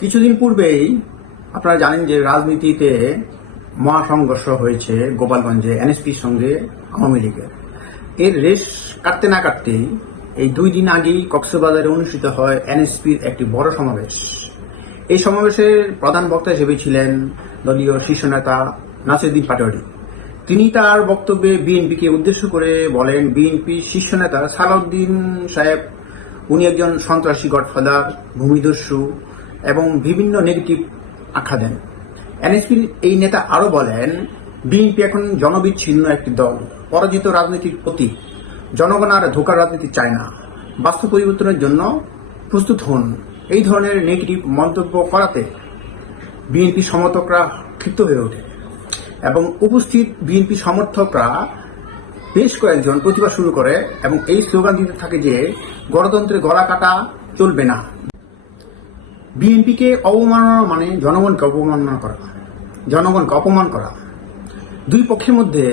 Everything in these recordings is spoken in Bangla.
কিছুদিন পূর্বেই আপনারা জানেন যে রাজনীতিতে মহাসংঘর্ষ হয়েছে গোপালগঞ্জে এনএসপির সঙ্গে আওয়ামী লীগের। এর রেশ কাটতে না কাটতেই এই 2 দিন আগেই কক্সবাজারে অনুষ্ঠিত হয় এনএসপির একটি বড় সমাবেশ। এই সমাবেশের প্রধান বক্তা হিসেবে ছিলেন দলীয় শীর্ষ নেতা নাসিরউদ্দিন পাটোয়ারী। তিনি তার বক্তব্যে বিএনপিকে উদ্দেশ্য করে বলেন, বিএনপি শীর্ষ নেতা সালাউদ্দিন সাহেব উনি একজন সন্ত্রাসী, গডফাদার, ভূমিদস্যু এবং বিভিন্ন নেগেটিভ আখ্যা দেন। এনএসপির এই নেতা আরো বলেন, বিএনপি এখন জনবিচ্ছিন্ন একটি দল, পরাজিত রাজনীতির প্রতীক। জনগণ আর ধোঁকার রাজনীতি চায় না, বাস্তব পরিবর্তনের জন্য প্রস্তুত হন। এই ধরনের নেগেটিভ মন্তব্য করাতে বিএনপি সমর্থকরা ক্ষিপ্ত হয়ে ওঠে এবং উপস্থিত বিএনপি সমর্থকরা বেশ কয়েকজন প্রতিবাদ শুরু করে এবং এই স্লোগান দিতে থাকে যে গণতন্ত্রের গলা কাটা চলবে না। বিএনপিকে অবমাননা মানে জনগণকে অবমাননা করা, জনগণকে অপমান করা। দুই পক্ষের মধ্যে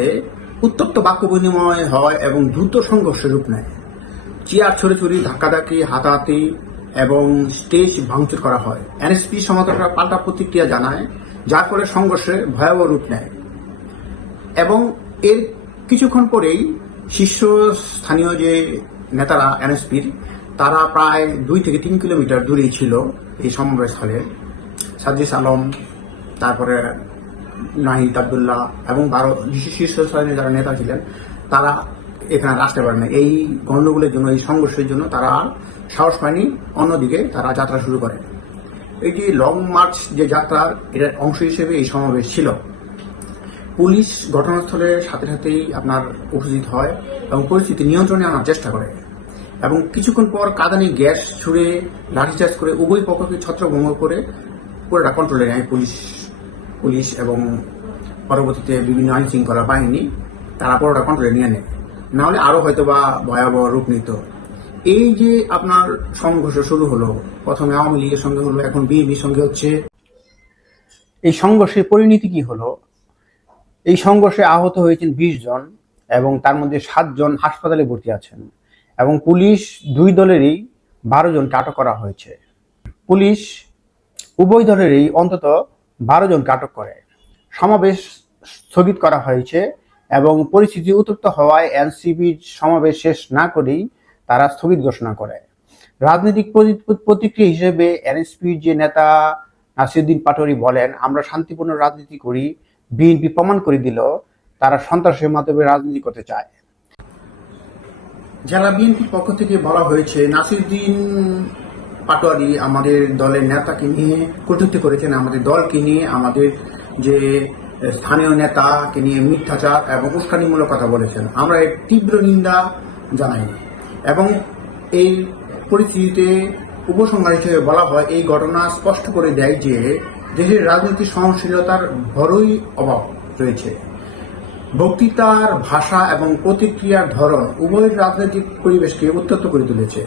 উত্তপ্ত বাক্য বিনিময় হয় এবং দ্রুত সংঘর্ষের রূপ নেয়। চেয়ার ছড়াছড়ি, ধাক্কাধাক্কি, হাতাহাতি এবং স্টেজ ভাঙচুর করা হয়। এনএসপি সমর্থকরা পাল্টা প্রতিক্রিয়া জানায়, যার ফলে সংঘর্ষে ভয়াবহ রূপ নেয়। এবং এর কিছুক্ষণ পরেই শীর্ষস্থানীয় যে নেতারা এনএসপির, তারা প্রায় 2 থেকে 3 কিলোমিটার দূরেই ছিল এই সমাবেশ স্থলে। সাজ্জিস আলম, তারপরে নাহিদ আব্দুল্লাহ এবং 12 শীর্ষস্থানীয় যারা নেতা ছিলেন, তারা এখানে আসতে পারে না। এই গণ্ডগোলের জন্য, এই সংঘর্ষের জন্য তারা আর সাহস পায়নি, অন্যদিকে তারা যাত্রা শুরু করে। এই যে লং মার্চ যে যাত্রার এটার অংশ হিসেবে এই সমাবেশ ছিল। পুলিশ ঘটনাস্থলের সাথে সাথেই আপনার উপস্থিত হয় এবং পরিস্থিতি নিয়ন্ত্রণে আনার চেষ্টা করে এবং কিছুক্ষণ পর কাঁদানি গ্যাস ছুড়ে লাঠিচার্জ করে উভয় পক্ষকে ছত্রভঙ্গ করে পুরোটা কন্ট্রোলে নেয় পুলিশ এবং পরবর্তীতে বিভিন্ন আইন শৃঙ্খলা বাহিনী, তারা পুরোটা কন্ট্রোলে নিয়ে নেয়। না হলে আরো হয়তো বা ভয়াবহ রূপ নিত। এই যে আপনার সংঘর্ষ শুরু হলো, প্রথমে আওয়ামী লীগের সঙ্গে হলো, এখন বিএনপির সঙ্গে হচ্ছে। এই সংঘর্ষের পরিণতি কি হলো? এই সংঘর্ষে আহত হয়েছেন 20 জন এবং তার মধ্যে 7 জন হাসপাতালে ভর্তি আছেন এবং পুলিশ 2 দলেরই 12 জনকে আটক করা হয়েছে। পুলিশ উভয় দলেরই অন্তত 12 জনকে আটক করে। সমাবেশ স্থগিত করা হয়েছে এবং পরিস্থিতি উত্তপ্ত হওয়ায় এনসিপির সমাবেশ শেষ না করেই তারা স্থগিত ঘোষণা করে। রাজনৈতিক প্রতিক্রিয়া হিসেবে এনএসপির যে নেতা নাসিরউদ্দিন পাটোয়ারী বলেন, আমরা শান্তিপূর্ণ রাজনীতি করি। বিএনপি প্রমাণ করে দিল তারা সন্ত্রাসের মাধ্যমে রাজনীতি করতে চায়। জেলা বিএনপির পক্ষ থেকে বলা হয়েছে, নাসিরউদ্দিন পাটোয়ারী আমাদের দলের নেতাকে নিয়ে কটূক্তি করেছেন, আমাদের দলকে নিয়ে, আমাদের যে স্থানীয় নেতাকে নিয়ে মিথ্যাচার এবং উস্কানিমূলক কথা বলেছেন। আমরা এর তীব্র নিন্দা জানাই এবং এই পরিস্থিতিতে উপসংহার হিসেবে বলা হয়, এই ঘটনা স্পষ্ট করে দেয় যে দেশের রাজনীতি সহনশীলতার বড়ই অভাব রয়েছে। বক্তৃতার ভাষা এবং প্রতিক্রিয়ার ধরন উভয় রাজনৈতিক পরিবেশকে উত্তপ্ত করে তুলেছে।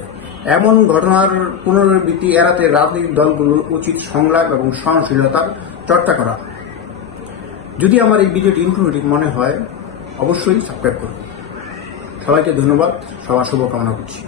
এমন ঘটনার পুনরাবৃত্তি এড়াতে রাজনৈতিক দলগুলোর উচিত সংলাপ এবং সহনশীলতার চর্চা করা। যদি আমার এই ভিডিওটি ইনফরমেটিভ মনে হয়, অবশ্যই সাবস্ক্রাইব করুন। সবাইকে ধন্যবাদ, সবার শুভকামনা করছি।